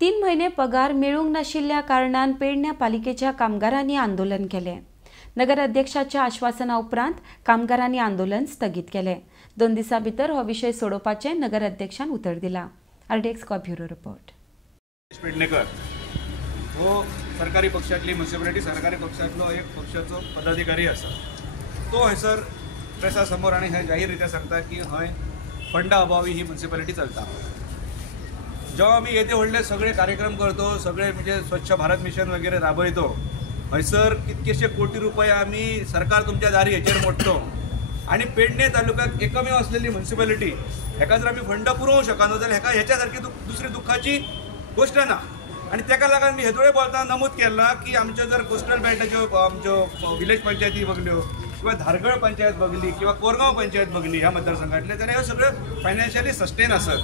3 महिने पगार मिळूंक नाशिल्ल्या कारणान पेडण्या पालिकेच्या कामगारांनी आंदोलन केले। नगर अध्यक्षाच्या आश्वासना उपरांत कामगारांनी आंदोलन स्थगित केले। 2 दिसां भितर हो विषय सोडोवपाचे नगर अध्यक्षान उतर दिला। आरडीएक्स को ब्युरो रिपोर्ट। पेडणेकर हो सरकारी पक्षातली म्युनिसिपालिटी सरकारी पक्षातलो एक पक्षाचो पदाधिकारी आसा। तो हयसर प्रेसा समोर आणि हे जाहीररित्या सांगता की हय फंडा अभावी ही म्युनिसिपालिटी चलता। जेव्हा आम्ही येथे व्हडले सगळे कार्यक्रम करतो, सगळे म्हणजे स्वच्छ भारत मिशन वगैरे राबयतो, हयसर कितकेशे कोटी रुपये आम्ही सरकार तुमच्या दारी हेचेर मोडतो आणि पेडणे तालुक्यात एकमेव असलेली म्युनिसिपालिटी हेका जर आम्ही फंड पुरवूंक शकना जाल्यार हेका हेच्या सारखी दुसरी दुःखाची गोष्ट ना। आणि त्याका लागून मी हेदोळे बोलताना नमूद केला की आमच्या जर कोस्टल बेल्टाच्यो आमच्यो विलेज पंचायती बघल्यो किंवा धारगळ पंचायत बघली किंवा कोरगांव पंचायत बघली ह्या मतदारसंघातले जाल्यार हे सगळे फायनान्शियली सस्टेन असत।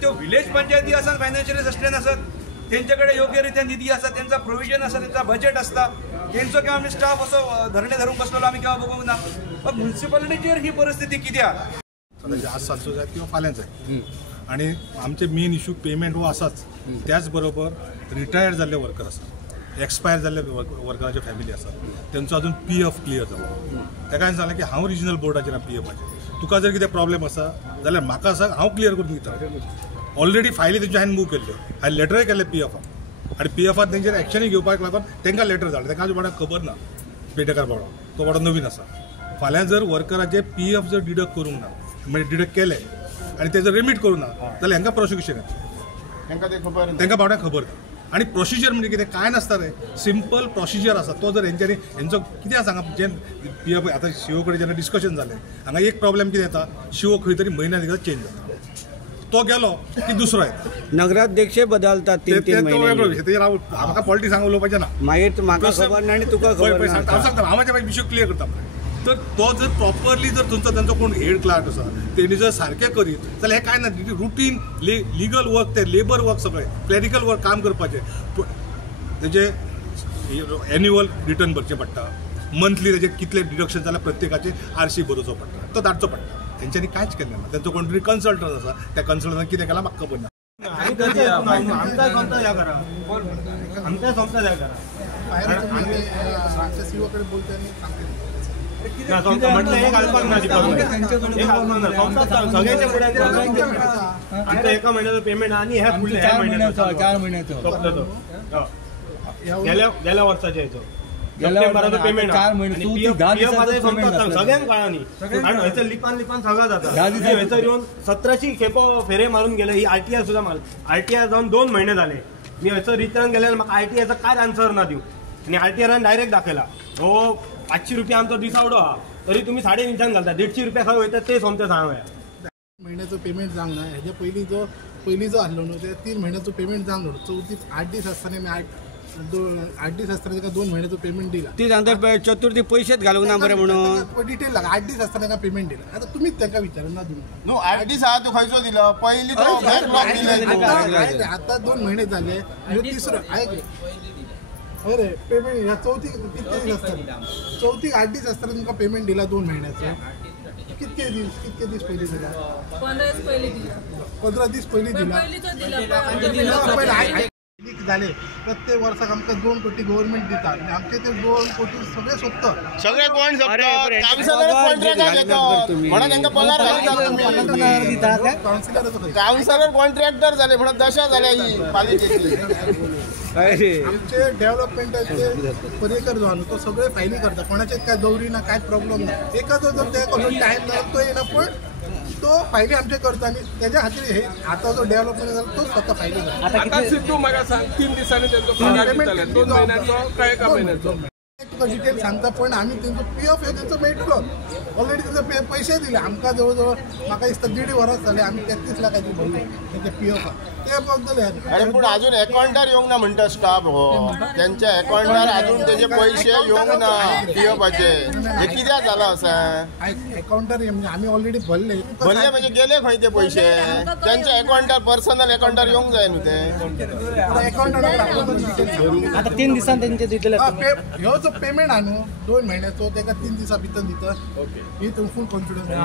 त्यो विलेज पंचायती आसात फायनान्शियली सस्टेन असत, त्यांच्याकडे योग्य रित्या निधी आसा, त्यांचा प्रोविजन आसा, त्यांचा बजेट असता, त्यांचो केव्हा आम्ही स्टाफ असो धरणे धरून बसलेलो आम्ही केव्हा बघूंक ना। पण म्युनिसिपालिटीचेर ही परिस्थिती कित्याक आज सांजचो जाय किंवा फाल्यां जाय आणि आमचे मेन इश्यू पेमेंट हो आसाच। त्याच बरोबर रिटायर्ड जाल्ले वर्कर आसा, एक्सपायर जाल्ले वर्कराचे फॅमिली आसा, त्यांचो अजून PF क्लियर जालो। ताका सांगलें की हांव रिजनल बोर्डाचेर PFाचेर तुका जर कितें प्रॉब्लेम आसा जाल्यार म्हाका सांग, हांव क्लियर करून दिता। ऑलरेडी फायली तेंच्या हँड मूव केल्ल्यो, हांवें लेटरूय केले PFाक आणि PFाक तेंचेर एक्शनूय घेवपाक लागून तांकां लेटर धाडलें। तांकां आजून बाबा खबर ना पेडणेकर बाबा तो बाबा नवीन आसा। फाल्यां जर वर्कराचे PF जर डिडक्ट करूंक ना म्हणजे डिडक्ट केले आणि ते जर रिमीट करूं ना जाल्यार हांकां प्रोसिक्युशन तांकां बाबड्यांक खबर ना। आणि प्रोसिजर म्हणजे कितें काय नसता रे, सिंपल प्रोसिजर आसा तो जर हेंच्यांनी हेंचो कित्याक सांगा जे PF आतां शिवो कडेन जेन्ना डिस्कशन जालें हांगा एक प्रॉब्लेम कितें येता, शिवो खंय तरी म्हयन्यान एकदां चेंज जाता, तो गेलो की दुसरो येता। नगराध्यक्ष बदलतात 3-3 महिने। म्हाका पॉलिटिक्स सांगून उलोवपाचें ना, मागीर म्हाका खबर ना आनी तुका खबर ना। हांव सांगता हांव म्हाजे विशय क्लियर करता। तर तो जर प्रॉपरली जर तांचो कोण हेड क्लार्क आसा तेणी जर सारकें करीत जाल्यार हें कांय ना, रुटीन लिगल वर्क ते लेबर वर्क सगळें क्लॅरिकल वर्क काम करपाचें, तेजे एन्युअल रिटर्न भरचें पडटा, मंथली तेजे कितले डिडक्शन जाल्यार प्रत्येकाचे RC बरोवचो पडटा, तो धाडचो पडटा। तेंच्यांनी कांयच केलें ना। तेंचो कोण तरी कन्सल्टंट आसा, त्या कन्सल्टंटान कितें केलां म्हाका खबर ना। एका महिन्याचं पेमेंट आणि ह्या पुढल्या 4 महिन्याचं गेल्या वर्षाच्या सप्टेंबराचं पेमेंट 4 महिने सगळ्यांक कळानी कारण हयसर लिपान सगळं जाता। हयसर येऊन 1700 खेपो फेरे मारून गेले। ही RTI सुद्धा मार RTI जाऊन 2 महिने झाले। मी हयसर रिटर्न गेल्यावर म्हाका RTIचा काय आन्सर ना दिव आणि RTIन डायरेक्ट दाखयला हो 500 रुपया आमचो दिसावडो हा, तरी तुम्ही 350 घालता, 150 रुपया खंय वयता ते सोमते सांगूया। महिन्याचं पेमेंट जावंक ना, हेच्या पयलीं जो आहलो न्हू ते 3 महिन्याचं पेमेंट जावंक ना। 8 दीस आसतना मी 8 दीस आसतना ताका 2 महिन्याचं पेमेंट दिला। ती सांगता चतुर्थी पयशेच घालूंक ना बरें म्हणून डिटेल लागा 8 दीस आसतना ताका पेमेंट दिला। आता तुम्हीच तांकां विचारना न्हू 8 दीस आहा तू खंयचो दिलो पयलीं तो बॅकलॉग दिले आता 2 महिने झाले, ह्यो तिसरो अरे पेमेंट ह्या चौथीक कितके दीस आसता, चौथीक 8 दीस आसतना तुमकां पेमेंट दिला 2 महिन्याचो। कितके दीस पयलीं दिला? 15 दीस पयलीं दिला। झाले प्रत्येक वर्साक आमकां 2 कोटी गव्हर्नमेंट दिता आणि आमचे ते 2 कोटी सगळे सोदतात। सगळे कोण सोदतात? कॉन्ट्रॅक्टर घेतात म्हणून तांकां पगार घालतात। काउन्सिलर कॉन्ट्रॅक्टर झाले म्हणून दशा जाल्या ही पालिकेची। आमचे डेव्हलपमेंटाचे पर्येकर जो आहा तो सगळे फायली करता, कोणाचे काय दवरी ना, काय प्रॉब्लेम ना। एखादो जर ते टायम जाता तो येना पण तो फायली आमचे करता आणि त्याच्या खातीर हे आता जो डेव्हलपमेंट झाला तो स्वतः फायली करता। आता सिद्धू म्हाका सांग 3 दिसांनी त्यांचो पगार दितले, 2 महिन्याचो काय एका महिन्याचो तुका डिटेल सांगता पण आम्ही त्यांचो PF त्यांचो मेळटलो। ऑलरेडी त्यांचे पैसे दिले आमकां जवळ म्हाका दिसता 1.5 वर्स जाले आम्ही 33 लाखाची भरली त्यांचे PF ते बद्दल। अरे पण अजून अकाउंटार येवंक ना म्हणटा स्टाफ हो, त्यांच्या अकाउंटार अजून त्याचे पैसे येवंक ना PFचे। हे कित्याक जालां असा? अकाउंटार म्हणजे आम्ही ऑलरेडी भरले म्हणजे गेले खंय ते पैसे त्यांच्या अकाउंटार पर्सनल अकाउंटार येवंक जाय न्हू ते अकाउंटार। आता 3 दिसान त्यांचे दितले ह्यो जो पेमेंट आहा न्हू 2 महिन्याचो ताका 3 दिसा भितर दितात ही तुमकां फुल कॉन्फिडन्स।